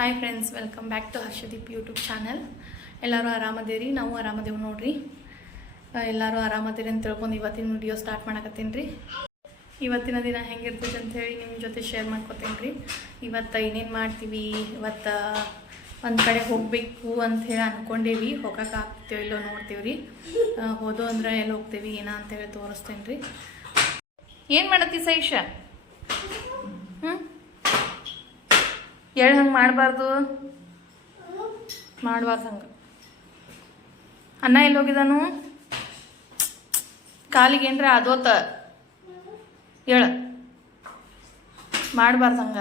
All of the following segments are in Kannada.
Hi friends welcome back to Harshdeep YouTube channel ಎಲ್ಲರೂ ಆರಾಮದೇರಿ ನಾವು ಆರಾಮದೇವು ನೋಡ್ರಿ. ಎಲ್ಲರೂ ಆರಾಮದೇರಿ ಅಂತ ತಿಳ್ಕೊಂಡು ಇವತ್ತಿನ ವಿಡಿಯೋ ಸ್ಟಾರ್ಟ್ ಮಾಡಕತ್ತೀನಿ ರೀ. ಇವತ್ತಿನ ದಿನ ಹೆಂಗಿರ್ತೈತೆ ಹೇಳಿ ನಿಮ್ಮ ಜೊತೆ ಶೇರ್ ಮಾಡ್ಕೊತೀನಿ ರೀ. ಇವತ್ತು ಏನೇನು ಮಾಡ್ತೀವಿ? ಇವತ್ತು ಒಂದು ಕಡೆ ಹೋಗಬೇಕು ಅಂಥೇಳಿ ಅಂದ್ಕೊಂಡೇವಿ ಹೋಗಕ್ಕೆ ಆಗ್ತೀವೋ ಇಲ್ಲೋ ನೋಡ್ತೀವಿ ರೀ. ಹೋದೋ ಅಂದ್ರೆ ಎಲ್ಲಿ ಹೋಗ್ತೀವಿ, ಏನೋ ಅಂತೇಳಿ ತೋರಿಸ್ತೇನೆ ರೀ. ಏನು ಮಾಡತ್ತಿ ಸೈಷ? ಹ್ಞೂ ಹೇಳಿ ಹಂಗೆ ಮಾಡಬಾರ್ದು. ಮಾಡಬಾರ್ದು ಹಂಗೆ. ಅನ್ನ ಎಲ್ಲಿ ಹೋಗಿದಾನು? ಕಾಲಿಗೆ ಏನ್ರ ಅದೋತ. ಹೇಳ. ಮಾಡಬಾರ್ದು ಹಂಗ.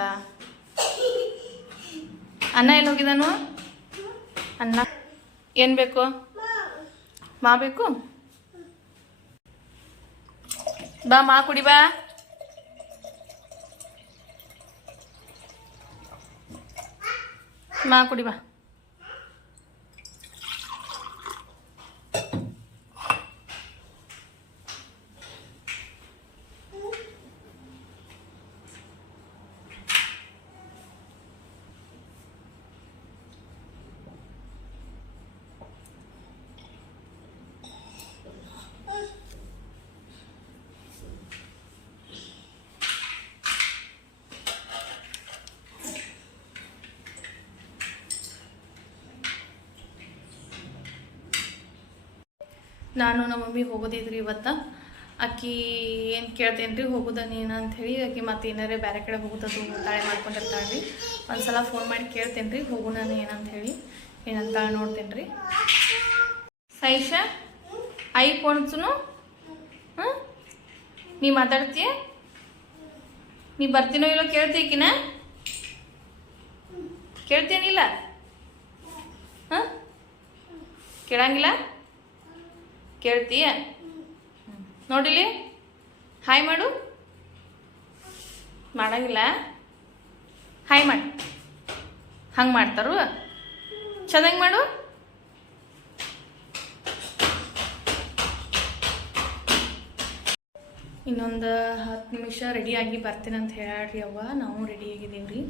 ಅನ್ನ ಎಲ್ಲಿ ಹೋಗಿದಾನು? ಅನ್ನ ಏನು ಬೇಕು? ಮಾ ಬೇಕು? ಬಾ, ಮಾ ಕುಡಿ ಬಾ. ಮಾ ಕುಡಿ ಬಾ. ನಾನು ನಮ್ಮ ಮಮ್ಮಿ ಹೋಗೋದಿದ್ರಿ ಇವತ್ತು. ಅಕ್ಕಿ ಏನು ಕೇಳ್ತೇನೆ ರೀ ಹೋಗೋದ ನೀನು ಅಂಥೇಳಿ ಆಕಿ ಮತ್ತೆ ಏನಾರೇ ಬೇರೆ ಕಡೆ ಹೋಗೋದದು ತಾಳೆ ಮಾಡ್ಕೊಂಡಿರ್ತಾಳೆ ರೀ ಒಂದು ಸಲ ಫೋನ್ ಮಾಡಿ ಕೇಳ್ತೇನೆ ರೀ ಹೋಗೋಣ ಏನಂತ ಹೇಳಿ ಏನಂತ ನೋಡ್ತೇನೆ ರೀ ಸೈಷ ಐ ಫೋನ್ಸುನು ಹಾಂ? ನೀ ಮಾತಾಡ್ತೀಯ? ನೀ ಬರ್ತೀನೋ ಇಲ್ಲೋ ಕೇಳ್ತೀಕಿನ ಕೇಳ್ತೇನಿಲ್ಲ? ಹಾಂ? ಕೇಳಂಗಿಲ್ಲ? ಕೇಳ್ತೀಯ? ನೋಡಿಲಿ? ಹಾಯ್ ಮಾಡು. ಮಾಡಂಗಿಲ್ಲ. ಹಾಯ್ ಮಾಡಿ. ಹಂಗೆ ಮಾಡ್ತಾರು? ಚೆನ್ನಾಗಿ ಮಾಡು. ಇನ್ನೊಂದು ಹತ್ತು ನಿಮಿಷ ರೆಡಿಯಾಗಿ ಬರ್ತೀನಿ ಅಂತ ಹೇಳ್ರಿ ಅವ್ವ. ನಾವು ರೆಡಿಯಾಗಿದ್ದೀವಿ ರೀ.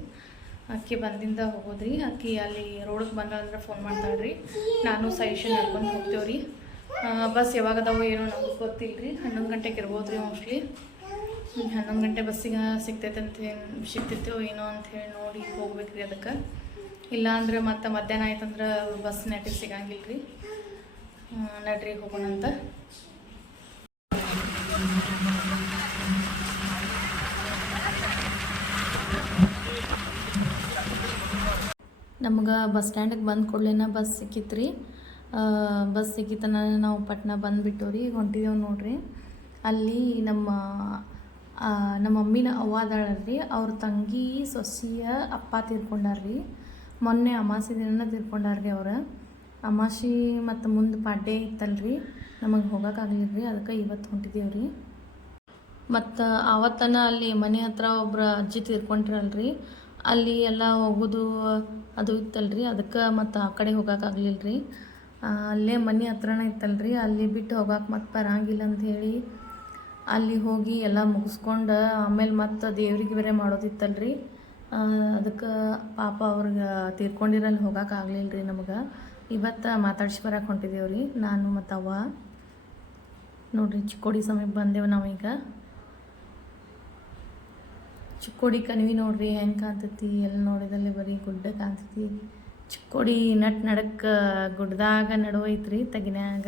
ಅಕ್ಕಿ ಬಂದಿಂದ ಹೋಗೋದ್ರಿ. ಅಕ್ಕಿ ಅಲ್ಲಿ ರೋಡಿಗೆ ಬಂದ್ರೆ ಫೋನ್ ಮಾಡ್ತಾಳ್ರಿ. ನಾನು ಸೈಷನ್ ನಡ್ಕೊಂಡು ಹೋಗ್ತೇವೆ ರೀ ಬಸ್ ಯಾವಾಗ ಅದಾವೋ ಏನೋ ನಮ್ಗೆ ಗೊತ್ತಿಲ್ಲ ರೀ ಹನ್ನೊಂದು ಗಂಟೆಗೆ ಇರ್ಬೋದು ರೀ ಮೋಸ್ಟ್ಲಿ ಹನ್ನೊಂದು ಗಂಟೆ ಬಸ್ಸಿಗೆ ಸಿಗ್ತೈತೆ ಅಂತ ಹೇಳಿ ಸಿಗ್ತಿರ್ತೇವೋ ಏನೋ ಅಂತ ಹೇಳಿ ನೋಡಿ ಹೋಗ್ಬೇಕು ರೀ ಅದಕ್ಕೆ. ಇಲ್ಲ ಅಂದ್ರೆ ಮತ್ತೆ ಮಧ್ಯಾಹ್ನ ಆಯ್ತಂದ್ರೆ ಬಸ್ ನೆಟ್ಟಿಗೆ ಸಿಗಂಗಿಲ್ಲ ರೀ ನಡ್ರಿ ಹೋಗೋಣ ಅಂತ. ನಮ್ಗೆ ಬಸ್ ಸ್ಟ್ಯಾಂಡಿಗೆ ಬಂದು ಕೊಡ್ಲಿನ ಬಸ್ ಸಿಕ್ಕಿತ್ತು ರೀ ಬಸ್ ಸಿಕ್ಕಿತನ ನಾವು ಪಟ್ನ ಬಂದುಬಿಟ್ಟು ರೀ ಹೊಂಟಿದ್ದೇವೆ ನೋಡ್ರಿ. ಅಲ್ಲಿ ನಮ್ಮ ನಮ್ಮ ಮಮ್ಮಿನ ಅವ್ವ ಅದಾಳಲ್ರಿ ಅವ್ರ ತಂಗಿ, ಸೊಸಿಯ ಅಪ್ಪ ತೀರ್ಕೊಂಡಾರ್ರಿ. ಮೊನ್ನೆ ಅಮಾಸಿ ದಿನ ತೀರ್ಕೊಂಡಾರ್ರಿ ಅವ್ರು. ಅಮಾಸಿ ಮತ್ತು ಮುಂದೆ ಪಾಡ್ಯ ಇತ್ತಲ್ರಿ. ನಮಗೆ ಹೋಗೋಕ್ಕಾಗಲಿಲ್ಲ ಅದಕ್ಕೆ ಇವತ್ತು ಹೊಂಟಿದ್ದೇವೆ ರೀ ಮತ್ತು ಆವತ್ತನ ಅಲ್ಲಿ ಮನೆ ಹತ್ರ ಒಬ್ರು ಅಜ್ಜಿ ತೀರ್ಕೊಂಡ್ರಲ್ರಿ. ಅಲ್ಲಿ ಎಲ್ಲ ಹೋಗೋದು ಅದು ಇತ್ತಲ್ರಿ. ಅದಕ್ಕೆ ಮತ್ತು ಆ ಕಡೆ ಹೋಗೋಕ್ಕಾಗಲಿಲ್ಲ ರೀ ಅಲ್ಲೇ ಮನೆ ಹತ್ರನೇ ರೀ ಅಲ್ಲಿ ಬಿಟ್ಟು ಹೋಗಕ್ಕೆ ಮತ್ತೆ ಬರಂಗಿಲ್ಲ ಅಂತ ಹೇಳಿ ಅಲ್ಲಿ ಹೋಗಿ ಎಲ್ಲ ಮುಗಿಸ್ಕೊಂಡು ಆಮೇಲೆ ಮತ್ತೆ ದೇವ್ರಿಗೆ ಬೇರೆ ಮಾಡೋದಿತ್ತಲ್ರಿ. ಅದಕ್ಕೆ ಪಾಪ ಅವ್ರಿಗೆ ತೀರ್ಕೊಂಡಿರಲ್ಲಿ ಹೋಗೋಕ್ಕಾಗಲಿಲ್ಲ ರೀ ನಮಗೆ. ಇವತ್ತು ಮಾತಾಡ್ಸಿ ಬರಕ್ಕೆ ಹೊಂಟಿದ್ದೇವೆ ರೀ ನಾನು ಮತ್ತು ಅವ್ವ. ನೋಡಿರಿ, ಚಿಕ್ಕೋಡಿ ಸಮಯಕ್ಕೆ ಬಂದೆವು ನಾವೀಗ ಚಿಕ್ಕೋಡಿ ಕಣಿವಿ ನೋಡ್ರಿ, ಹೆಂಗೆ ಕಾಣ್ತೈತಿ ಎಲ್ಲಿ ನೋಡಿದಲ್ಲಿ ಬರೀ ಗುಡ್ಡ ಕಾಣ್ತೈತಿ. ಚಿಕ್ಕೋಡಿ ನಟ್ ನಡಕ್ಕೆ ಗುಡ್ಡದಾಗ ನಡುವೈತ್ರಿ ತಗಿನ್ಯಾಗ.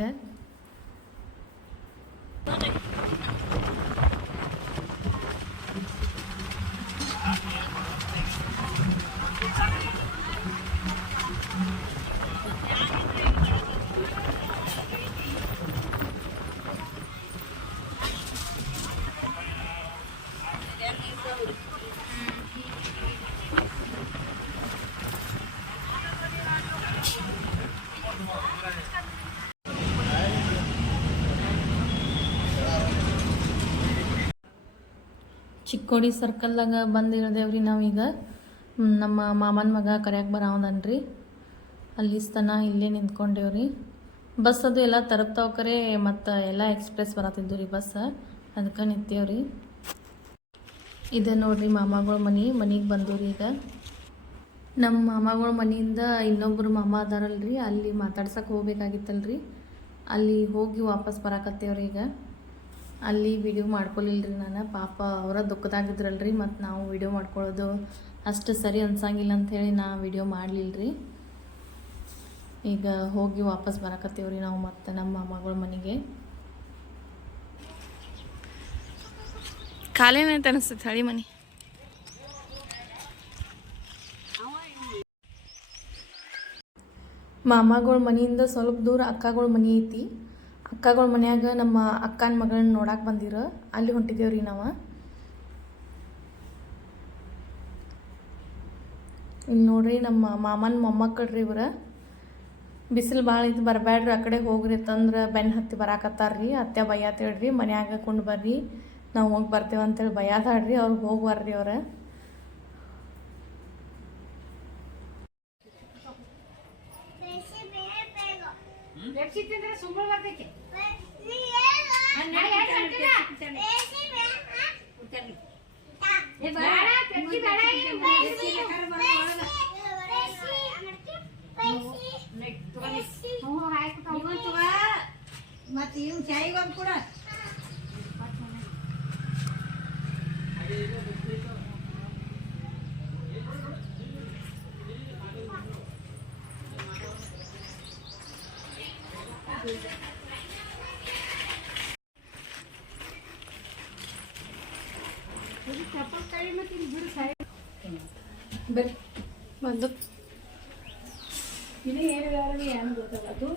ಚಿಕ್ಕೋಡಿ ಸರ್ಕಲ್ದಾಗ ಬಂದು ಇಳ್ದೇವ್ರಿ ನಾವೀಗ. ನಮ್ಮ ಮಾಮನ ಮಗ ಕರೆಯಕ್ಕೆ ಬರೋದನ್ರಿ ಅಲ್ಲಿ ತನ ಇಲ್ಲೇ ನಿಂತ್ಕೊಂಡೇವ್ರಿ. ಬಸ್ ಅದು ಎಲ್ಲ ತರಪ್ತಾವಕರೆ ಮತ್ತು ಎಲ್ಲ ಎಕ್ಸ್ಪ್ರೆಸ್ ಬರತ್ತಿದ್ದು ರೀ ಬಸ್. ಅದಕ್ಕೆ ನಿಂತೇವ್ರಿ. ಇದೆ ನೋಡ್ರಿ ಮಾಮಗಳ ಮನೆ, ಮನೆಗೆ ಬಂದವ್ರಿ ಈಗ. ನಮ್ಮ ಮಾಮಗಳ ಮನೆಯಿಂದ ಇನ್ನೊಬ್ಬರು ಮಾಮ ಅದಾರಲ್ರಿ, ಅಲ್ಲಿ ಮಾತಾಡ್ಸಕ್ಕೆ ಹೋಗ್ಬೇಕಾಗಿತ್ತಲ್ರಿ. ಅಲ್ಲಿ ಹೋಗಿ ವಾಪಸ್ ಬರಕತ್ತೇವ್ರಿ ಈಗ. ಅಲ್ಲಿ ವಿಡಿಯೋ ಮಾಡ್ಕೊಲಿಲ್ರಿ ನಾನು. ಪಾಪ ಅವರ ದುಃಖದಾಗಿದ್ರಲ್ರಿ ಮತ್ತು ನಾವು ವಿಡಿಯೋ ಮಾಡ್ಕೊಳ್ಳೋದು ಅಷ್ಟು ಸರಿ ಅನ್ಸಂಗಿಲ್ಲ ಅಂಥೇಳಿ ನಾ ವಿಡಿಯೋ ಮಾಡಲಿಲ್ರಿ. ಈಗ ಹೋಗಿ ವಾಪಸ್ ಬರಕತ್ತೀವ್ರಿ ನಾವು ಮತ್ತೆ ನಮ್ಮ ಮಗಳ ಮನೆಗೆ. ಖಾಲಿನೈತೆ ಅನಿಸ್ತೈತೆ ಹಳಿ ಮನೆ. ಮಾಮಗಳ ಮನೆಯಿಂದ ಸ್ವಲ್ಪ ದೂರ ಅಕ್ಕಗಳ ಮನೆ ಐತಿ. ಅಕ್ಕಗಳ ಮನ್ಯಾಗ ನಮ್ಮ ಅಕ್ಕನ ಮಗಳನ್ನ ನೋಡಕ್ಕೆ ಬಂದಿರ. ಅಲ್ಲಿ ಹೊಂಟಿದ್ದೇವ್ರಿ ನಾವು. ಇಲ್ಲಿ ನೋಡ್ರಿ ನಮ್ಮ ಮಾಮನ ಮೊಮ್ಮಕ್ಕಳ್ರಿ ಇವ್ರ. ಬಿಸಿಲು ಭಾಳ ಇದು ಬರಬೇಡ್ರಿ ಆ ಕಡೆ ಹೋಗ್ರಿ ತಂದ್ರೆ ಬೆನ್ನು ಹತ್ತಿ ಬರಾಕತ್ತಾರ್ರಿ. ಅತ್ತೆ ಬೈಯಾತೇಳ್ರಿ ಮನೆಯಾಗ ಕೊಂಡು ಬರ್ರಿ. ನಾವು ಹೋಗಿ ಬರ್ತೇವೆ ಅಂತೇಳಿ ಬೈಯಾತಾಡ್ರಿ ಅವ್ರಿಗೆ ಹೋಗಿ ಬರ್ರಿ ಅವ್ರ ಸುಮ್ಮನೆ ಬರ್ತೈತಿ ಬೇಡ ಪೆಪ್ಸಿ ಬೇಡ ಏನು ಹ್ಞೂ ಆಯ್ತು ತಗೋ. ಮತ್ತೆ ಇವ್ ಚಾಯಿಗೆ ಒಂದು ಕೂಡ ಏನು ಗೊತ್ತಾಗದು?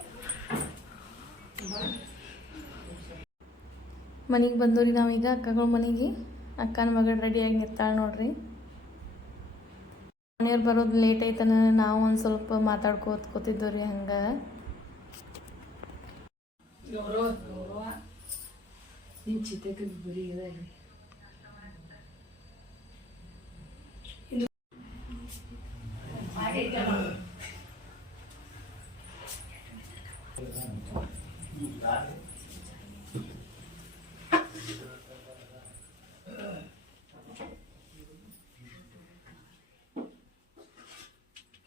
ಮನೆಗೆ ಬಂದವ್ರಿ ನಾವೀಗ ಅಕ್ಕಗಳ ಮನೆಗೆ. ಅಕ್ಕನ ಮಗಳು ರೆಡಿಯಾಗಿ ನಿಂತಾಳೆ ನೋಡ್ರಿ. ಮನೆಯವ್ರು ಬರೋದು ಲೇಟ್ ಐತನ ನಾವು ಒಂದು ಸ್ವಲ್ಪ ಮಾತಾಡ್ಕೋತ ರೀ ಹಂಗೆ. ಚಿತ್ರಕ್ಕೆ ಬರೀ ಇದಾಗಿ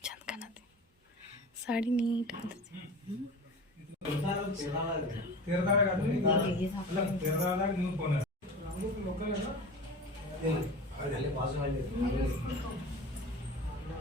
ಚಂದ ಕಾಣತ್ತೆ ಸಾಡಿ ನೀಟ್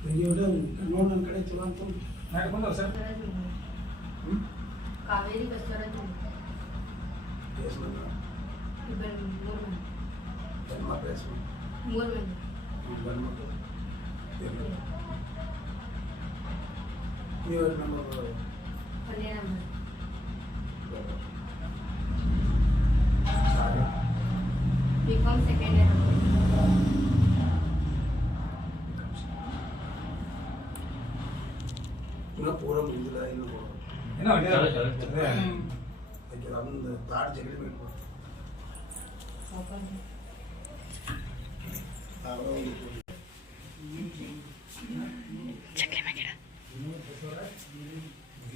ಮಾತಾಡ್ಸ್ರಿ ನೋಡಿ ನನ್ನ ಕಡೆ ಚಲೋ ಅಂತ ನಾಳೆ ಬಂದವ ಸರ್ ಕಾವೇರಿ ಬಸ್ವರ ಬೇಸ್ಮಂತ ಇಬ್ಬರು ಮೂರು ಮಂದಿ ಜನ್ಮ ಬೇಸ್ಮಂತ ಮೂರು ಮಂದಿ ಗಂಡ್ಮಕ್ಳು ನೀವು ನಮ್ಮ ಒಂದೇ ನಂಬರ್ ಸಾರಿ ಬಿ ಕಾಮ್ ಸೆಕೆಂಡ್ ಇಯರ್ ಇನ್ನೂ ಪೂರ ಇನ್ನು ಅದೊಂದು ತಾಟ್ ಬೇಕು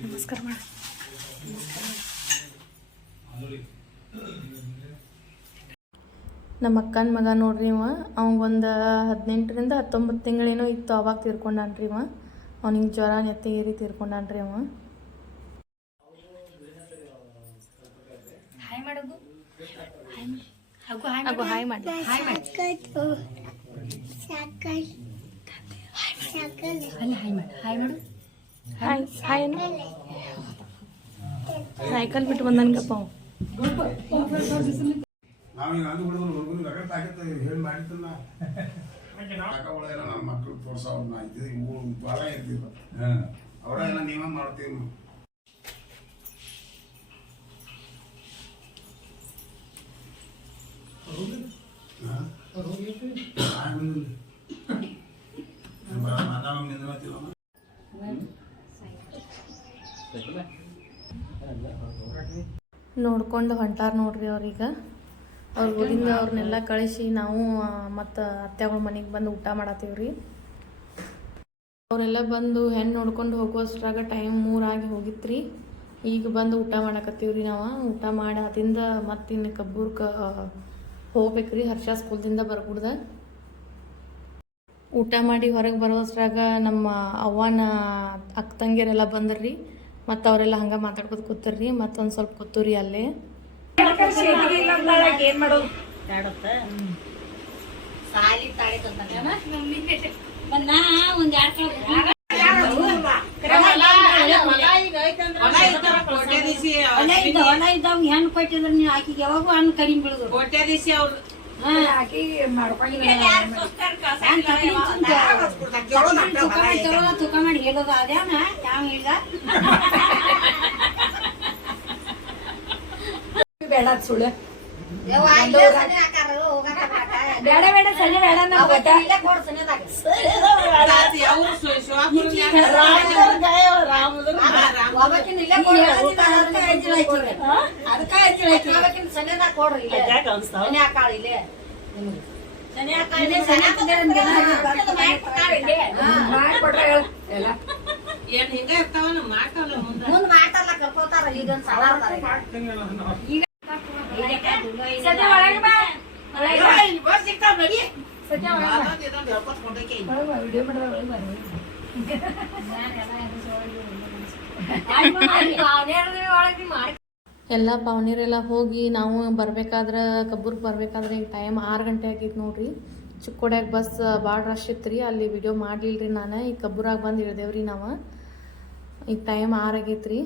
ನಮಸ್ಕಾರ ಮಾಡ. ನಮ್ಮ ಅಕ್ಕನ ಮಗ ನೋಡ್ರಿ ಇವ. ಅವಂಗೊಂದು ಹದಿನೆಂಟರಿಂದ ಹತ್ತೊಂಬತ್ತು ತಿಂಗಳೇನೋ ಇತ್ತು ಅವಾಗ ತೀರ್ಕೊಂಡಾನ್ರಿ ಇವ. ಅವ್ನಿಗೆ ಜ್ವರ ನೆತ್ತಿ ಏರಿ ತೀರ್ಕೊಂಡಾನ್ರಿ ಅವ. ಹಾಯ್ ಮಾಡೋದು ಹಾಗೂ ಹಾಯ್ ಹಾಗೂ ಹಾಯ್ ಮಾಡಿ ಹಾಯ್ ಮಾಡಿ ಅಲ್ಲಿ ಹಾಯ್ ಮಾಡು ಹಾಯ್ ಮಾಡು ಹಾಯ್ ಹಾಯ್ ಸೈಕಲ್ ಬಿಟ್ಟು ಬಂದನ್ಗಪ್ಪ ಅವ. ನಾವೀಗ ಅಂದು ಹುಡುಗರು ಹುಡುಗರು ರಗಡ್ ಹೇಳಿ ಒಳಗೆಲ್ಲ ನನ್ನ ಮಕ್ಕಳು ಮೂರು ಭಾಳ ಇರ್ತಿಲ್ಲ. ಅವರೆಲ್ಲ ನೀವೇ ಮಾಡ್ತೀವಿ ನೋಡ್ಕೊಂಡು ಹೊಂಟಾರ ನೋಡ್ರಿ ಅವ್ರೀಗ. ಅವ್ರ ಅವ್ರನ್ನೆಲ್ಲ ಕಳಿಸಿ ನಾವು ಮತ್ತು ಅತ್ತೆಗಳ ಮನೆಗೆ ಬಂದು ಊಟ ಮಾಡತ್ತೀವ್ರಿ ಅವರೆಲ್ಲ ಬಂದು ಹೆಣ್ಣು ನೋಡ್ಕೊಂಡು ಹೋಗುವಷ್ಟ್ರಾಗ ಟೈಮ್ ಮೂರಾಗಿ ಹೋಗಿತ್ರಿ. ಈಗ ಬಂದು ಊಟ ಮಾಡಕತ್ತೀವ್ರಿ ನಾವು. ಊಟ ಮಾಡಿ ಅದಿಂದ ಮತ್ತೆ ಇನ್ನು ಕಬ್ಬೂರ್ಕ ಹೋಗ್ಬೇಕ್ರಿ ಹರ್ಷ ಸ್ಕೂಲ್ದಿಂದ ಬರ್ಬಿಡ್ದ. ಊಟ ಮಾಡಿ ಹೊರಗೆ ಬರೋಷ್ಟ್ರಾಗ ನಮ್ಮ ಅವ್ವನ ಅಕ್ಕ ತಂಗಿಯರೆಲ್ಲ ಬಂದ್ರಿ ಮತ್ತು ಅವರೆಲ್ಲ ಹಂಗೆ ಮಾತಾಡ್ಕೊತ ಕೂತರ್ರಿ ಮತ್ತೊಂದು ಸ್ವಲ್ಪ ಕೂತೂರಿ ಅಲ್ಲೇ. ಇದ್ದವ್ ಹೆಣ್ಣು ಕೊಟ್ಟಿದ್ರ ನೀವು ಆಕಿಗೆ ಯಾವಾಗೂ ಹಣ್ಣು ಕಡಿಮೆ ಬೀಳುದು. ಕೋಟ್ಯಾಧೀಶಿ ಅವ್ರು. ತೂಕ ಮಾಡಿ ಹೇಳೋದು ಅದೇನ? ಯಾವ ಇಲ್ಲ ಬೇಡ ಸುಳ್ಳು. ಬೇಡ ಬೇಡ ಬೇಡ ಏನ್ ಹಿಂಗ ಇರ್ತಾವ ಮಾಡ್ತಾವಲ್ಲ ಮುಂದ? ಮುಂದ್ ಮಾಡ್ತಾರಲ್ಲ ಕರ್ಕೋತಾರ ಈಗ. ಸದ್ಯ ಒಳಗೆ ಬಾ. ಸದ್ಯ ವಿಡಿಯೋ ಮಾಡಿದ್ರೆ ಮಾಡಿ ಎಲ್ಲ ಪಾವನಿರೆಲ್ಲ ಹೋಗಿ ನಾವು ಬರ್ಬೇಕಾದ್ರೆ ಕಬ್ಬೂರ್ಗೆ ಬರ್ಬೇಕಾದ್ರೆ ಈಗ ಟೈಮ್ ಆರು ಗಂಟೆ ಆಗೈತೆ ನೋಡ್ರಿ. ಚಿಕ್ಕೋಡ್ಯಾಗ ಬಸ್ ಭಾಳ ರಶ್ ಇತ್ತು ರೀ. ಅಲ್ಲಿ ವಿಡಿಯೋ ಮಾಡ್ಲಿಲ್ರಿ ನಾನು. ಈಗ ಕಬ್ಬೂರಾಗ ಬಂದು ಇಳ್ದೇವ್ರಿ ನಾವು. ಈಗ ಟೈಮ್ ಆರು ಆಗೈತೆ ರೀ.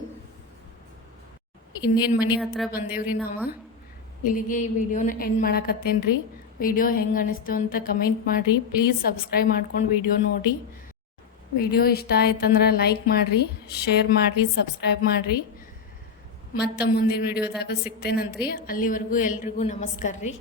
ಇನ್ನೇನು ಮನೆ ಹತ್ರ ಬಂದೇವ್ರಿ ನಾವು. ಇಲ್ಲಿಗೆ ಈ ವಿಡಿಯೋನ ಎಂಡ್ ಮಾಡಕತ್ತೇನೆ ರೀ ವಿಡಿಯೋ ಹೆಂಗೆ ಅನಿಸ್ತು ಅಂತ ಕಮೆಂಟ್ ಮಾಡಿರಿ. ಪ್ಲೀಸ್ ಸಬ್ಸ್ಕ್ರೈಬ್ ಮಾಡ್ಕೊಂಡು ವಿಡಿಯೋ ನೋಡಿ. ವಿಡಿಯೋ ಇಷ್ಟ ಆಯ್ತಂದ್ರೆ ಲೈಕ್ ಮಾಡಿರಿ ಶೇರ್ ಮಾಡಿರಿ ಸಬ್ಸ್ಕ್ರೈಬ್ ಮಾಡಿರಿ. ಮತ್ತು ಮುಂದಿನ ವಿಡಿಯೋದಾಗ ಸಿಗ್ತೇನಂತ್ರಿ. ಅಲ್ಲಿವರೆಗೂ ಎಲ್ರಿಗೂ ನಮಸ್ಕಾರ ರೀ